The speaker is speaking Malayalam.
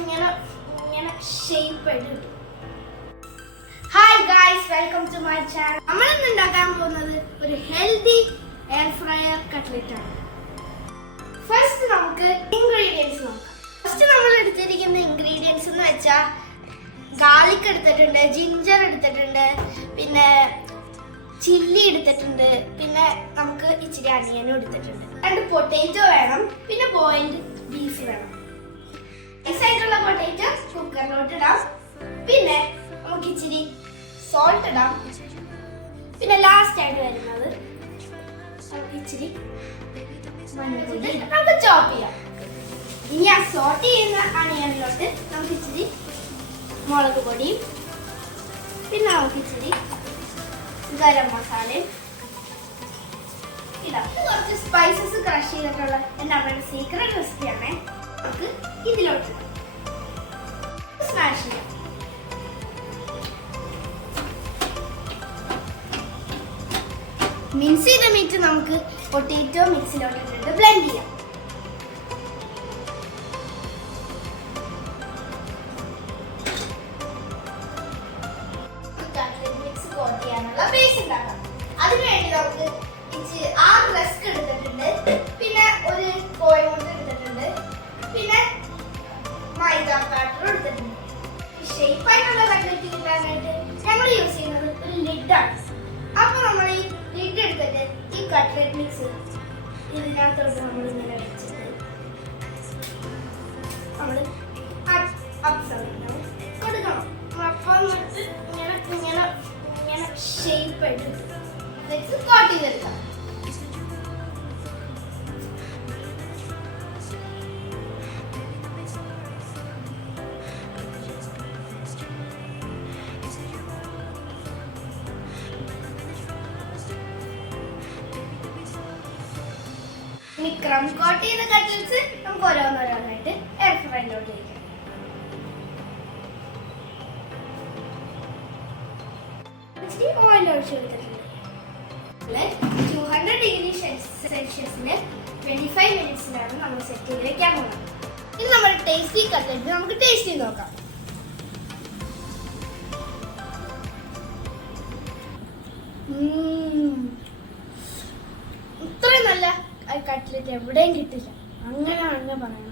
ഇങ്ങനെ ഇങ്ങനെ ഷേപ്പ് ആയിട്ട് കിട്ടും. Hi guys, welcome to my channel. നമ്മൾ ഇന്ന് ഉണ്ടാക്കാൻ പോകുന്നത് ഒരു ഹെൽത്തി എയർ ഫ്രയർ കട്ട്ലറ്റ് ആണ്. ഫസ്റ്റ് നമുക്ക് ഇൻഗ്രീഡിയൻസ് നോക്കാം. ഫസ്റ്റ് നമ്മൾ എടുത്തിരിക്കുന്ന ഇൻഗ്രീഡിയൻസ് എന്ന് വെച്ചാൽ ഗാർലിക് എടുത്തിട്ടുണ്ട്, ജിഞ്ചർ എടുത്തിട്ടുണ്ട്, പിന്നെ ചില്ലി എടുത്തിട്ടുണ്ട്, പിന്നെ നമുക്ക് ഇച്ചിരി അണിയനും എടുത്തിട്ടുണ്ട്, 2 പൊട്ടേറ്റോ വേണം, പിന്നെ ബോയിൽഡ് ബീഫ് വേണം. ആയിട്ടുള്ള പൊട്ടേറ്റോ കുക്കറിലോട്ട് ഇടാം, പിന്നെ നമുക്ക് ഇച്ചിരി സോൾട്ട് ഇടാം, പിന്നെ ലാസ്റ്റ് ആയിട്ട് വരുന്നത് നമുക്ക് ഇച്ചിരി മഞ്ഞൾപ്പൊടി നമുക്ക് ചോപ്പ് ചെയ്യാം. ഇനി ആ സോട്ട് ചെയ്യുന്ന അണിയനിലോട്ട് നമുക്ക് ഇച്ചിരി മുളക് പൊടിയും, പിന്നെ നമുക്ക് ഇച്ചിരി ഗരം മസാലയും ഇടാം. കുറച്ച് സ്പൈസസ് ക്രഷ് ചെയ്തിട്ടുള്ള എൻ്റെ അമ്മയുടെ സീക്രട്ട് റെസിപ്പിയാണ്. നമുക്ക് ഇതിലോട്ട് സ്മാഷ് ചെയ്യാം. മിക്സ് ചെയ്ത മീറ്റ് നമുക്ക് പൊട്ടേറ്റോ മിക്സിലോട്ട് ഇട്ടിട്ട് ബ്ലെൻഡ് ചെയ്യാം. ബേസ് ഉണ്ടാക്കാം. അതിനുവേണ്ടി നമുക്ക് 6 റസ്ക് എടുത്തിട്ടുണ്ട്, പിന്നെ ഒരു കോഴിമുട്ട എടുത്തിട്ടുണ്ട്, പിന്നെ മൈദ ബാറ്റർ എടുത്തിട്ടുണ്ട്. ഷേപ്പ് ആയിട്ടുള്ള കട്ട്ലറ്റ് കിട്ടാനായിട്ട് ഞങ്ങൾ യൂസ് ചെയ്യുന്നത് ഒരു ലിഡാണ്. അപ്പോൾ നമ്മൾ ഈ ലിഡ് എടുത്തിട്ട് ഈ കട്ട്ലറ്റ് മിക്സ് ഇതിനകത്തോട്ട് നമ്മൾ ഇങ്ങനെ വെച്ചിട്ട് നമ്മൾ കൊടുക്കണം. അപ്പം ഇങ്ങനെ ഇങ്ങനെ ഇങ്ങനെ ഷേപ്പ് ആയിട്ട് കോട്ട് ചെയ്തെടുക്കാം. ഇനി ക്രം കോട്ട് ചെയ്ത കട്ട്ലറ്റ്സ് നമുക്ക് ഓരോന്നോരോന്നായിട്ട് എയർ ഫ്രൈയിലോട്ട് വയ്ക്കാം. ഓയിൽ ഒഴിച്ച് കൊടുത്തിട്ടുണ്ട്. 200 ഡിഗ്രി സെൽഷ്യസിൽ 25 മിനിറ്റ്സിലാണ് നമ്മൾ സെറ്റ് ചെയ്ത് വെക്കാൻ പോകുന്നത്. ഇനി നമ്മുടെ ടേസ്റ്റി കട്ട്ലറ്റ് നമുക്ക് ടേസ്റ്റ് ചെയ്ത് നോക്കാം. ഇത്രയും നല്ല കട്ട്ലറ്റ് എവിടെയും കിട്ടില്ല, അങ്ങനെ പറയാം.